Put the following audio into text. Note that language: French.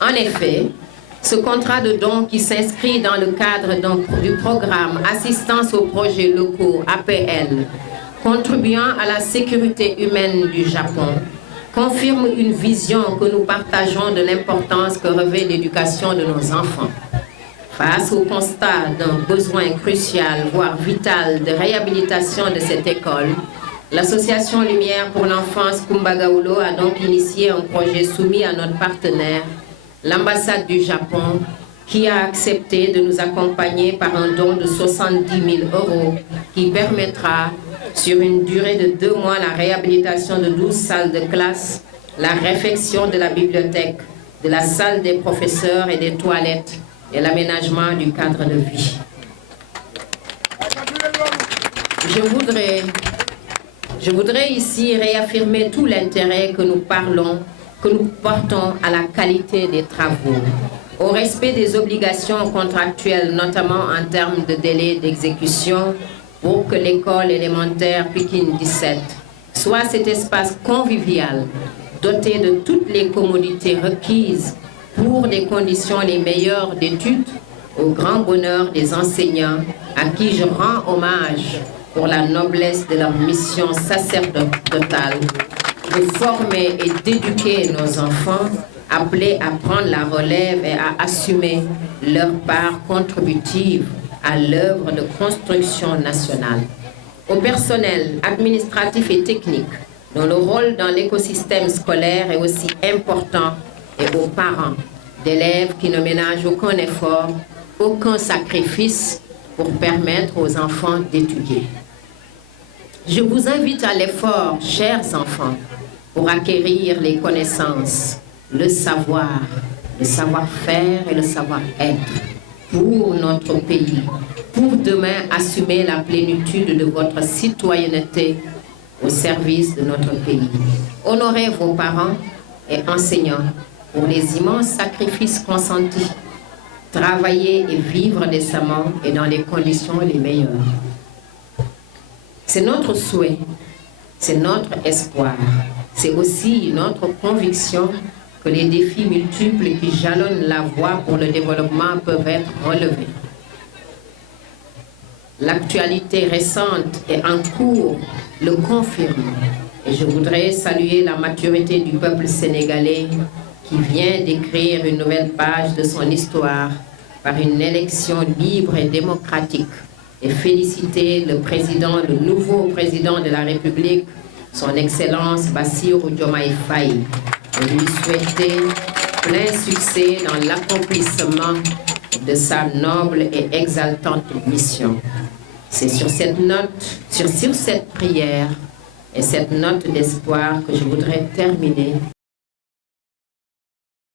En effet, ce contrat de don qui s'inscrit dans le cadre du programme Assistance aux projets locaux APL, contribuant à la sécurité humaine du Japon, confirme une vision que nous partageons de l'importance que revêt l'éducation de nos enfants. Face au constat d'un besoin crucial, voire vital, de réhabilitation de cette école, l'association Lumière pour l'enfance Kumbagaulo a donc initié un projet soumis à notre partenaire, l'ambassade du Japon, qui a accepté de nous accompagner par un don de 70 000 € qui permettra, sur une durée de 2 mois, la réhabilitation de 12 salles de classe, la réfection de la bibliothèque, de la salle des professeurs et des toilettes, et l'aménagement du cadre de vie. Je voudrais ici réaffirmer tout l'intérêt que nous portons à la qualité des travaux, au respect des obligations contractuelles, notamment en termes de délai d'exécution, pour que l'école élémentaire Pikine 17 soit cet espace convivial, doté de toutes les commodités requises pour des conditions les meilleures d'études, au grand bonheur des enseignants à qui je rends hommage pour la noblesse de leur mission sacerdotale de former et d'éduquer nos enfants appelés à prendre la relève et à assumer leur part contributive à l'œuvre de construction nationale. Au personnel administratif et technique, dont le rôle dans l'écosystème scolaire est aussi important, et aux parents d'élèves qui ne ménagent aucun effort, aucun sacrifice pour permettre aux enfants d'étudier. Je vous invite à l'effort, chers enfants, pour acquérir les connaissances, le savoir-faire et le savoir-être pour notre pays, pour demain assumer la plénitude de votre citoyenneté au service de notre pays. Honorez vos parents et enseignants pour les immenses sacrifices consentis, travailler et vivre décemment et dans les conditions les meilleures. C'est notre souhait, c'est notre espoir, c'est aussi notre conviction que les défis multiples qui jalonnent la voie pour le développement peuvent être relevés. L'actualité récente et en cours le confirme, et je voudrais saluer la maturité du peuple sénégalais qui vient d'écrire une nouvelle page de son histoire par une élection libre et démocratique, et féliciter le nouveau président de la République, son Excellence Bassirou Diomaye Faye, et lui souhaiter plein succès dans l'accomplissement de sa noble et exaltante mission. C'est sur cette note, sur cette prière et cette note d'espoir que je voudrais terminer